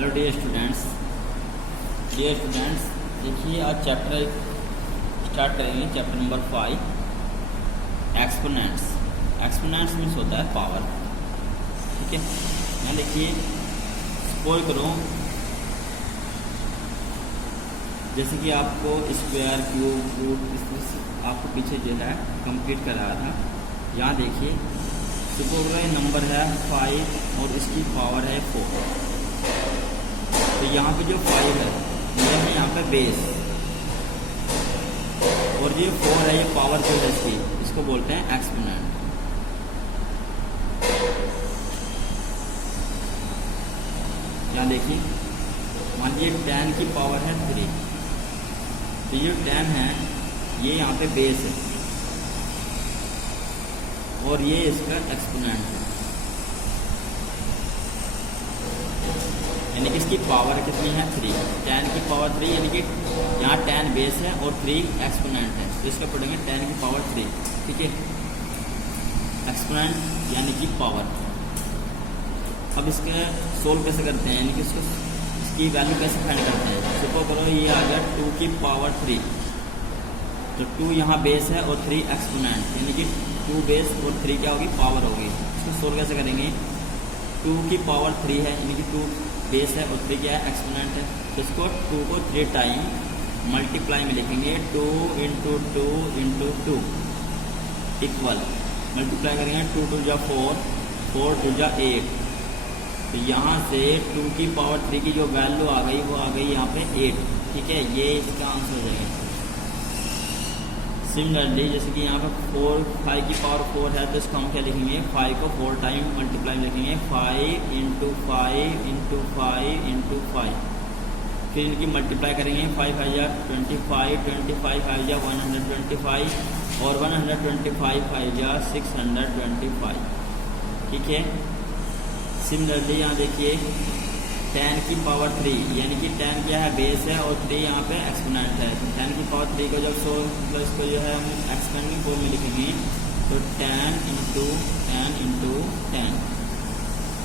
Hello dear students. देखिए आज chapter start करेंगे, chapter number 5 exponents. Exponents means होता है पावर। ठीक है, यहाँ देखिए सपोज करो जैसे कि आपको स्क्वायर क्यूब रूट आपको पीछे जो है कंप्लीट कर रहा था। यहाँ देखिए सपोज करो ये नंबर है 5 और इसकी पावर है 4। तो यहाँ पे जो 5 है यह है यहाँ पे बेस, और ये 4 है ये पावर जो है इसकी, इसको बोलते हैं एक्सपोनेंट। यहाँ देखिए मान लीजिए 10 की पावर है 3, तो ये 10 है ये यहाँ पे बेस है और ये इसका एक्सपोनेंट है, यानी कि इसकी पावर कितनी है 3। 10 की पावर 3 यानी कि यहाँ 10 बेस है और 3 एक्सपोनेंट है, तो इसका पढ़ेंगे 10 की पावर 3। ठीक है, एक्सपोनेंट यानी कि पावर। अब इसके सोल्व कैसे करते हैं, यानी कि इसकी वैल्यू कैसे फाइंड करते हैं। सपोज करो ये आ गया 2 की पावर 3, तो 2 यहाँ बेस है और 3 एक्सपोनेंट, यानी कि 2 बेस और 3 क्या होगी पावर होगी। इसको सोल्व कैसे करेंगे, 2 की पावर 3 है यानी कि 2 बेस है और 3 क्या है एक्सपोनेंट है, तो इसको 2 को 3 टाइम मल्टीप्लाई में लिखेंगे। 2 इंटू 2 इंटू 2 इक्वल मल्टीप्लाई करेंगे 2 2 जा 4, 4 2 जा 8। तो यहाँ से 2 की पावर 3 की जो वैल्यू आ गई वो आ गई यहाँ पे 8। ठीक है, ये इसका आंसर हो जाएगा। सिमिलरली जैसे कि यहाँ पर 5 की पावर 4 है, तो इसको हम क्या लिखेंगे, 5 को 4 टाइम मल्टीप्लाई में लिखेंगे। 5 इंटू 5 इंटू 5 इंटू 5, फिर इनकी मल्टीप्लाई करेंगे। 5 5 जा 25, 25 5 जा 125 और 125 5 जा 625। ठीक है, सिमिलरली यहाँ देखिए 10 की पावर 3 यानी कि 10 क्या है बेस है और 3 यहाँ पे एक्सपोनेंट है। तो 10 की पावर 3 को जब मतलब इसको जो है हम एक्सपेंडिंग फॉर्म में लिखेंगे, तो 10 इंटू 10 इंटू 10,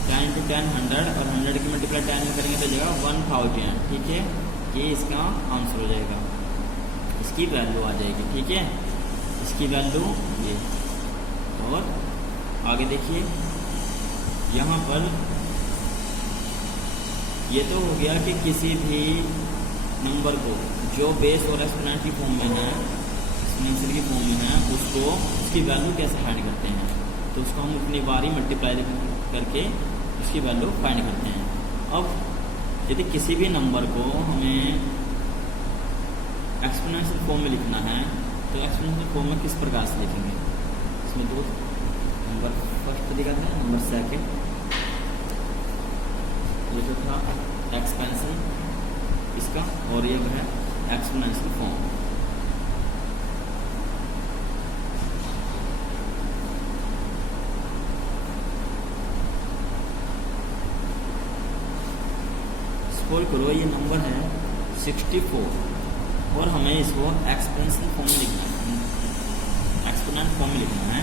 10 इंटू 10 100 और 100 की मल्टीप्लाई 10 में करेंगे तो जाएगा 1000। ठीक है, ये इसका आंसर हो जाएगा, इसकी वैल्यू आ जाएगी। ठीक है, इसकी वैल्यू ये। और आगे देखिए यहाँ पर ये तो हो गया कि किसी भी नंबर को जो बेस और एक्सपोनेंट की फॉर्म में है, एक्सपोनेंशियल की फॉर्म में है, उसको उसकी वैल्यू कैसे फाइंड करते हैं, तो उसको हम अपनी बारी मल्टीप्लाई करके उसकी वैल्यू फाइंड करते हैं। अब यदि किसी भी नंबर को हमें एक्सपोनेंशियल फॉर्म में लिखना है, तो एक्सपोनेंशियल फॉर्म में किस प्रकार से लिखेंगे। इसमें दो नंबर फर्स्ट तरीका था, नंबर सेकेंड ये जो था एक्सपेंशन इसका, और ये है एक्सपोनेंशियल फॉर्म। सपोज करो ये नंबर है 64 और हमें इसको एक्सपेंशन फॉर्म में लिखना है, एक्सपोनेंट फॉर्म में लिखना है।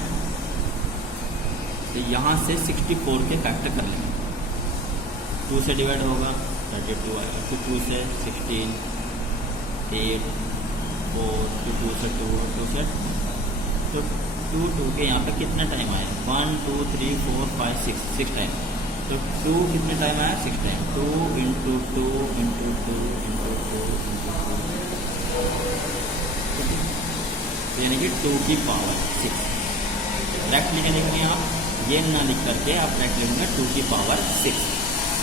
तो यहाँ से 64 के फैक्टर कर लेंगे। 2 से डिवाइड होगा 32 आएगा, फिर 2 से 16, 8, 4, फिर 2 से 2, 2 से तो 2 के यहाँ पे कितना टाइम आया, 1 2 3 4 5 6 टाइम। तो 2 कितने टाइम आया 6 time. 2 into 2 into 2 into 2 into 2, यानी कि 2 की पावर 6। डायरेक्ट लिखे देखेंगे आप, ये ना लिख करके आप डायरेक्ट लिखेंगे 2 की पावर 6।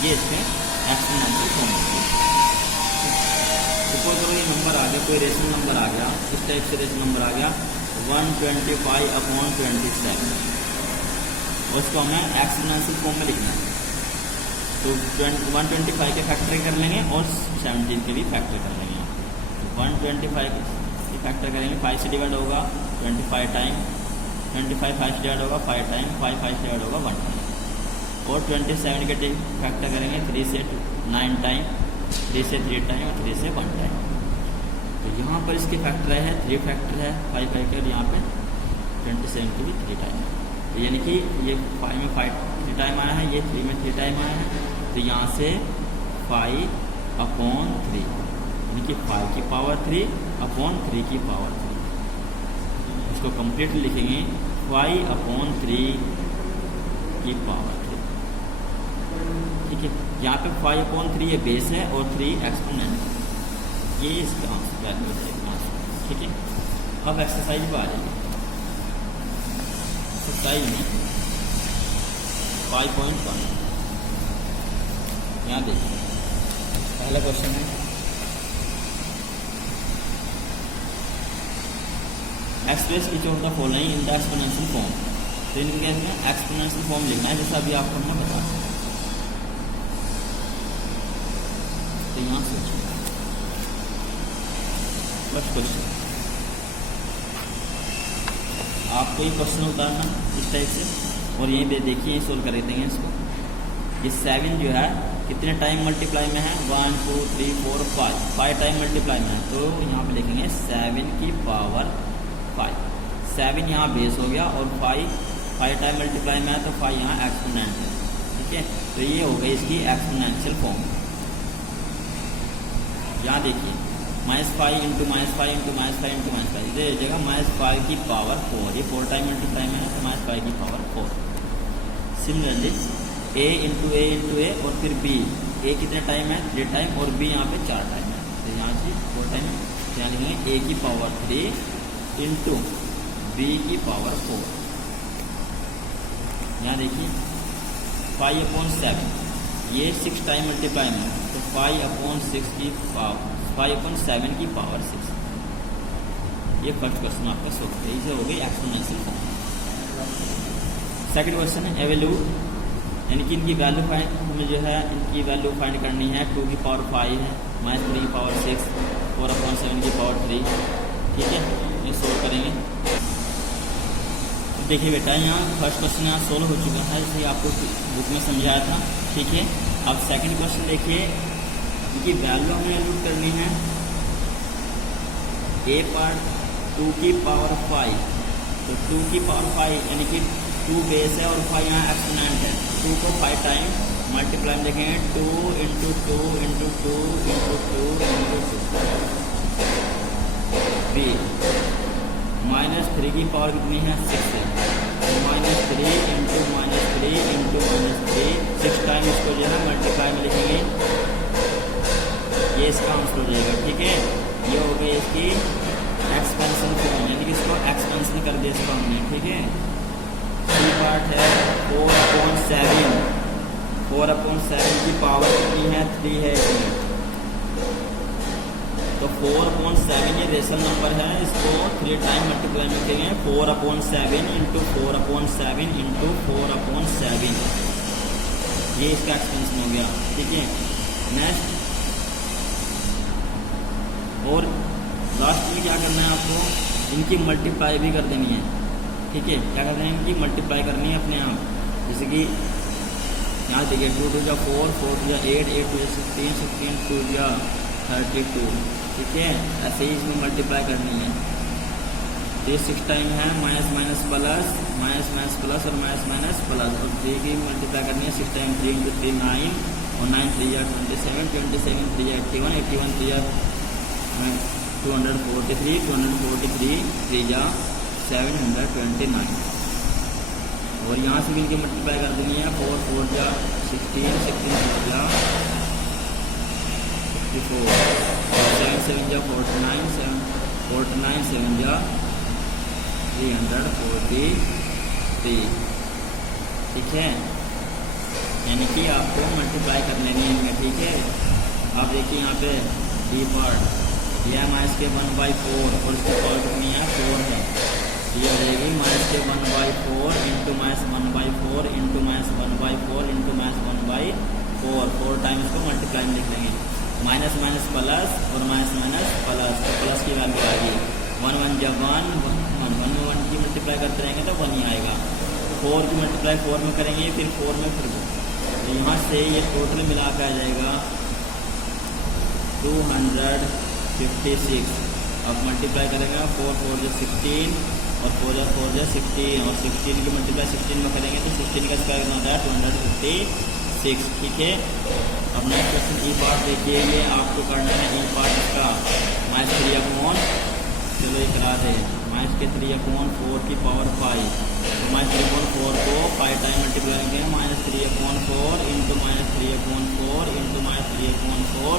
ये इसमें एक्सपोनेंशियल फॉर्म है। सपोज करो ये नंबर आ गया, कोई रेशनल नंबर आ गया, इस टाइप से रेशनल नंबर आ गया 125/27, और उसको हमें एक्सपोनेंशियल फॉर्म में लिखना है। तो 125 के फैक्टर कर लेंगे और 17 के भी फैक्टर कर लेंगे। तो 125 के फैक्टर करेंगे, 5 से डिवाइड होगा 25 टाइम, 25 5 से डिवाइड होगा 5 टाइम, 5 5 से डिवाइड होगा 1 टाइम। और 27 के फैक्टर करेंगे 3 से 9 टाइम, 3 से 3 टाइम और 3 से 1 टाइम। तो यहाँ पर इसके फैक्टर है 3 फैक्टर है, 5 फैक्टर यहाँ पे 27 के भी 3 टाइम है। तो यानी कि ये 5 में 3 टाइम आया है, ये 3 में 3 टाइम आया है। तो यहाँ से 5/3, यानी कि 5 की पावर 3/3 की पावर 3। इसको कंप्लीट लिखेंगे 5/3 की पावर 3। ठीक है, यहाँ पे 5/3 ये बेस है और 3 एक्सपोनेंट, ये इसका वैल्यू है। ठीक है, अब एक्सरसाइज पर आ जाएंगे। एक्सरसाइज में 5.1 यहाँ देखिए, पहला क्वेश्चन है express each of the following in the exponential form. तो इनके अंदर एक्सपोनेंशियल फॉर्म लिखना है, जैसा अभी आपको मैं बता। तो यहाँ सोचिए फर्स्ट क्वेश्चन, आपको ये क्वेश्चन उतारना इस टाइप से और यहीं पे देखिए सोल्व कर देंगे इसको। ये 7 जो है कितने टाइम मल्टीप्लाई में है, 1 2 3 4 5 टाइम मल्टीप्लाई में है। तो यहाँ पे लिखेंगे 7 की पावर 5। 7 यहाँ बेस हो गया और 5 टाइम मल्टीप्लाई में है, तो 5 यहाँ एक्सपोनेंट है। ठीक है, तो ये हो गई इसकी एक्सपोनेंशियल फॉर्म। यहाँ देखिए -5 इंटू -5 इंटू -5 इंटू -5, इधर जगह -5 की पावर 4, ये 4 टाइम मल्टीप्लाई में है, तो -5 की पावर 4। सिमिलरली a इंटू ए और फिर b, a कितने टाइम है 3 टाइम और b यहाँ पे 4 टाइम है, तो यहाँ से 4 टाइम यहाँ लिखेंगे a की पावर 3 इंटू b की पावर 4। यहाँ देखिए 5/7, ये 6 टाइम मल्टीप्लाई में, तो 5/6 की पावर 5/7 की पावर 6। ये फर्स्ट क्वेश्चन आपका सोल्व है, इसे हो गई एक्सपोनेंशियल फॉर्म। सेकंड क्वेश्चन है एवल्यूट, यानी कि इनकी वैल्यू फाइंड, हमें जो है इनकी वैल्यू फाइंड करनी है। 2 की पावर 5 है, -3 की पावर 6, 4/7 की पावर 3। ठीक है, ये सोल्व करेंगे। तो देखिए बेटा, यहाँ फर्स्ट क्वेश्चन यहाँ सोल्व हो चुका है, जैसे आपको बुक में समझाया था। ठीक है, अब सेकंड क्वेश्चन देखिए, इनकी वैल्यू हमें एलूट करनी है। a पर 2 की पावर 5, तो 2 की पावर 5 यानी कि 2 बेस है और 5 यहाँ एक्सपोनेंट है। 2 को 5 टाइम मल्टीप्लाई में देखेंगे, 2 into 2 into 2 into 2 into 2। b -3 की पावर कितनी है 6 है, -3 इंटू -3 इंटू -3, 6 टाइम इसको जो है मल्टीप्लाई में लिखेंगे, ये इसका आंसर हो जाएगा। ठीक है, ये हो गई इसकी एक्सपेंशन फॉर्म, यानी कि इसको एक्सपेंशन कर दिया इसको हमने। ठीक है, सी पार्ट है 4/7 की पावर कितनी है 3 है इसमें, तो 4/7 ये रेशनल नंबर है, इसको 3 टाइम मल्टीप्लाई में करेंगे, 4/7 इंटू 4/7 इंटू 4/7, ये इसका एक्सपेंशन हो गया। ठीक है, नेक्स्ट और लास्ट में क्या करना है आपको, इनकी मल्टीप्लाई भी कर देनी है। ठीक है, क्या करना है, इनकी मल्टीप्लाई करनी है अपने आप। जैसे कि यहाँ देखिए 2 2 4, 4 2 8, 8 2 16, 16 2 32। ठीक है, ऐसे ही इसमें मल्टीप्लाई करनी है। ये 6 टाइम है, minus minus plus, minus minus plus और माइनस माइनस प्लस, और 3 की मल्टीप्लाई करनी है। 6 टाइम 3 इंटू 3 9 और 9 3 27, 27 3 81, 81 3 243, 243 3 729, और यहाँ से भी इनकी मल्टीप्लाई कर देनी है। 4 4 16, 16 4 54, 7 7 49, 49 7 343। ठीक है, यानी कि आपको मल्टीप्लाई कर लेनी है इनमें। ठीक है, आप देखिए यहाँ पे डी पार्ट यह -1/4 और इसकी पावर कितनी है 4 है, ये हो जाएगी -1/4 इंटू -1/4 इंटू -1/4 इंटू -1/4, 4 टाइम इसको मल्टीप्लाई में लिख लेंगे। माइनस माइनस प्लस और माइनस माइनस प्लस, तो प्लस की वैल्यू आएगी 1 1 जब 1 1 में 1 की मल्टीप्लाई करते रहेंगे तो 1 ही आएगा। 4 की मल्टीप्लाई 4 में करेंगे, फिर 4 में फिर तो यहाँ से ये टोटल मिला के आ जाएगा 256। अब मल्टीप्लाई करेंगे 4 4 16 और 4 4 16 और 16 की मल्टीप्लाई 16 में करेंगे तो 16 का स्क्वायर कितना होता है 256। 6, ठीक है। अब नेक्स्ट क्वेश्चन ई पार्ट देखिए, ये आपको करना है ई पार्ट इसका -3/, चलो ये करा दे, -3/4 की पावर 5, तो -3/4 को 5 टाइम मल्टीप्लाई करेंगे, -3/4 इंटू -3/4 इंटू -3/4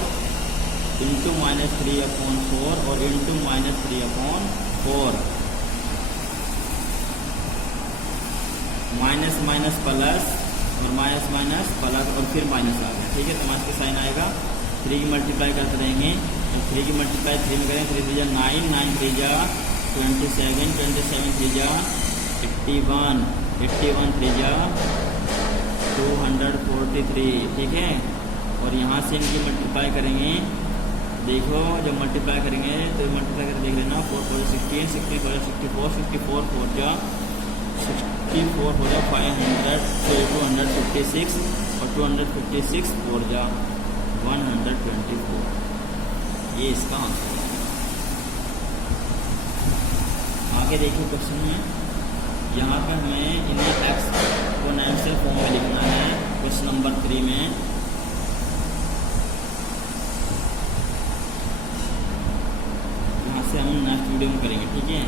इंटू -3/4 और इंटू -3/4, माइनस माइनस प्लस और माइनस माइनस प्लस और फिर माइनस आ गया, ठीक है। तो माइनस का साइन आएगा, 3 की मल्टीप्लाई करते रहेंगे, तो 3 की मल्टीप्लाई 3 में करें, 3 3 जा 9, 9 3 जा 27, 27 3 जा 81, 81 3 जा 243, ठीक है। और यहाँ से इनकी मल्टीप्लाई करेंगे, देखो जब मल्टीप्लाई करेंगे तो मल्टीप्लाई करके देख लेना, 4 4 16, 16 4 64, 64 4 जा 64 हो जाए 500, तो 256 और 256 4 जा 124, ये इसका आंसर है। आगे देखिए क्वेश्चन में, यहाँ पर हमें इन्हें एक्सपोनेंशियल फॉर्म में लिखना है क्वेश्चन नंबर 3 में। यहाँ से हम नेक्स्ट वीडियो में करेंगे, ठीक है।